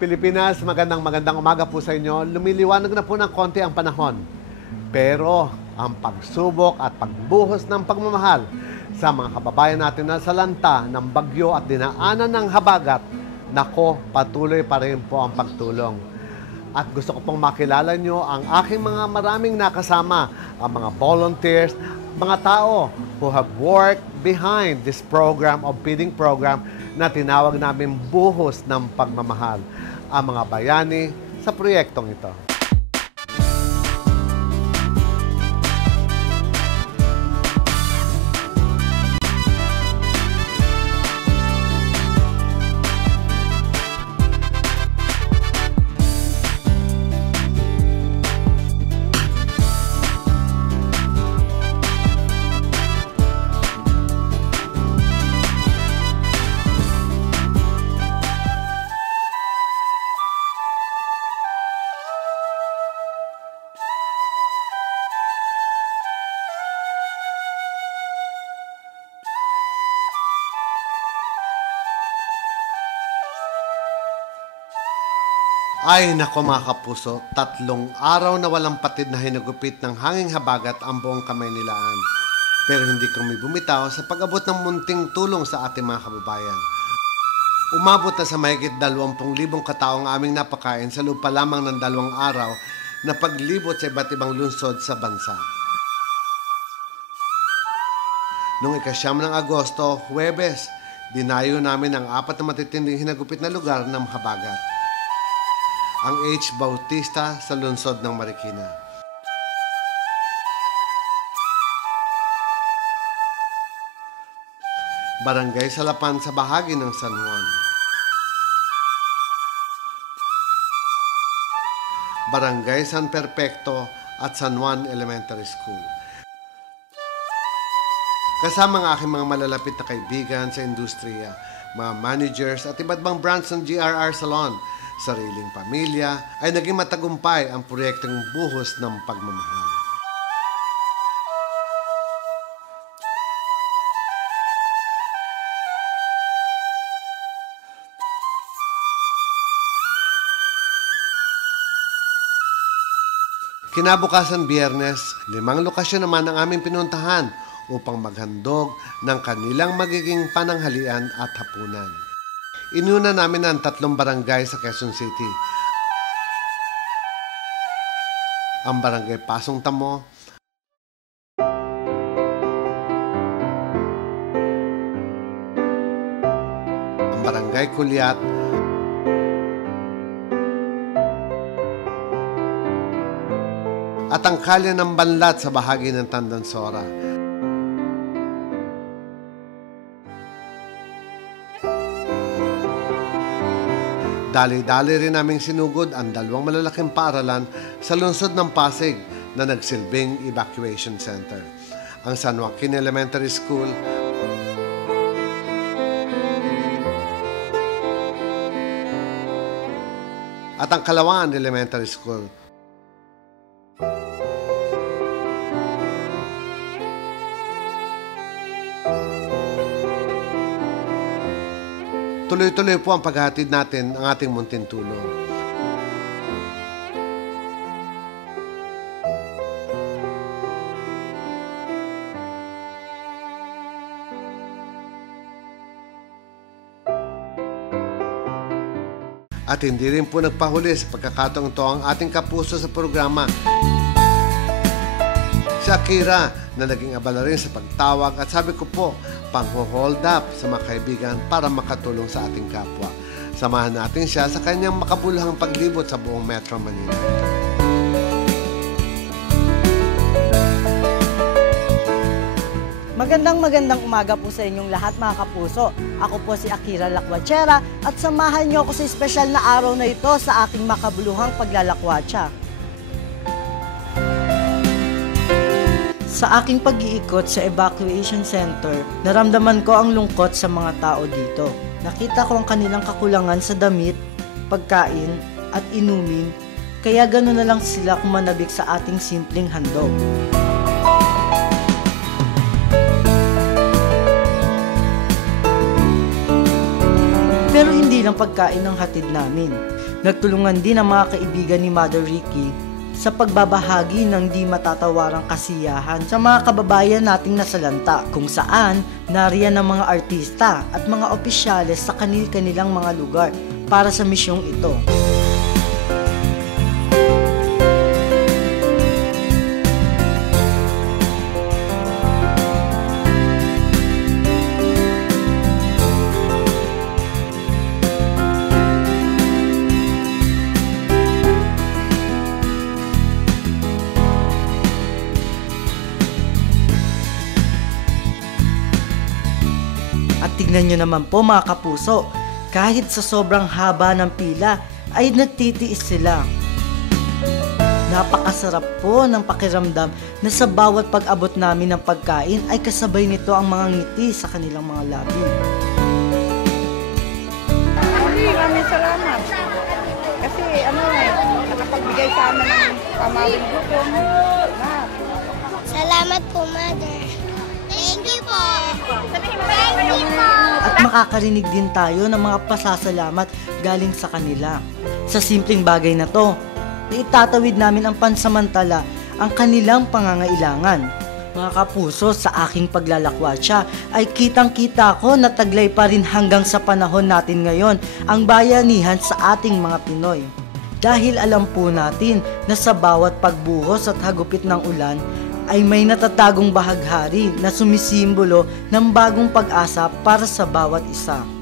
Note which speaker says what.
Speaker 1: Pilipinas, magandang magandang umaga po sa inyo. Lumiliwanag na po ng konti ang panahon. Pero ang pagsubok at pagbuhos ng pagmamahal sa mga kababayan natin na sa lanta ng bagyo at dinaanan ng habagat, nako, patuloy pa rin po ang pagtulong. At gusto ko pong makilala nyo ang aking mga maraming nakasama, ang mga volunteers, mga tao who have worked behind this program of feeding program na tinawag namin buhos ng pagmamahal. Ang mga bayani sa proyektong ito. Ay, nako mga kapuso, tatlong araw na walang patid na hinagupit ng hanging habagat ang buong kamay nilaan. Pero hindi kami bumitaw sa pag-abot ng munting tulong sa ating mga kababayan. Umabot na sa mahigit 20,000 kataong aming napakain sa lupa lamang ng dalawang araw na paglibot sa iba't ibang lungsod sa bansa. Noong ikasyam ng Agosto, Huwebes, dinayo namin ang apat na matitinding hinagupit na lugar ng habagat ang H. Bautista sa lungsod ng Marikina. Barangay Salapan sa bahagi ng San Juan. Barangay San Perfecto at San Juan Elementary School. Kasama ang aking mga malalapit na kaibigan sa industriya, mga managers at iba't bang branch ng GRR Salon sariling pamilya, ay naging matagumpay ang proyektong buhos ng pagmamahal. Kinabukasan biyernes, limang lokasyon naman ang aming pinuntahan upang maghandog ng kanilang magiging pananghalian at hapunan. Inuna namin ang tatlong barangay sa Quezon City. Ang barangay Pasong Tamo, ang barangay Kulyat, at ang kalye ng Banlat sa bahagi ng Tandansora. Dali-dali rin naming sinugod ang dalawang malalaking paaralan sa lungsod ng Pasig na nagsilbing evacuation center. Ang San Joaquin Elementary School at ang Kalawaan Elementary School. Tuloy-tuloy po ang paghatid natin ang ating munting tulong. At hindi rin po nagpahuli sa pagkakataong ito ang ating kapuso sa programa. Si Akira na naging abala rin sa pagtawag at sabi ko po, pang-hold up sa mga kaibigan para makatulong sa ating kapwa. Samahan natin siya sa kanyang makabuluhang paglibot sa buong Metro Manila.
Speaker 2: Magandang magandang umaga po sa inyong lahat mga kapuso. Ako po si Akira Lakwachera at samahan niyo ako sa espesyal na araw na ito sa aking makabuluhang paglalakwatsa. Sa aking pag-iikot sa evacuation center, naramdaman ko ang lungkot sa mga tao dito. Nakita ko ang kanilang kakulangan sa damit, pagkain, at inumin, kaya gano'n na lang sila kumanabik sa ating simpleng handog. Pero hindi lang pagkain ang hatid namin. Nagtulungan din ang mga kaibigan ni Mother Ricky sa pagbabahagi ng di matatawarang kasiyahan sa mga kababayan nating nasalanta kung saan nariyan ang mga artista at mga opisyales sa kanil-kanilang mga lugar para sa misyong ito. At tignan nyo naman po mga kapuso, kahit sa sobrang haba ng pila ay nagtitiis sila. Napakasarap po ng pakiramdam na sa bawat pag-abot namin ng pagkain ay kasabay nito ang mga ngiti sa kanilang mga labi.
Speaker 3: Hindi, maraming salamat. Kasi ano, nakapagbigay sa amin ng pamawing gutom. Na,
Speaker 4: Salamat po, Mother.
Speaker 2: At makakarinig din tayo ng mga pasasalamat galing sa kanila. Sa simpleng bagay na to, itatawid namin ang pansamantala ang kanilang pangangailangan. Mga kapuso, sa aking paglalakwatsa ay kitang-kita ko na taglay pa rin hanggang sa panahon natin ngayon ang bayanihan sa ating mga Pinoy. Dahil alam po natin na sa bawat pagbuhos at hagupit ng ulan ay may natatagong bahaghari na sumisimbolo ng bagong pag-asa para sa bawat isa.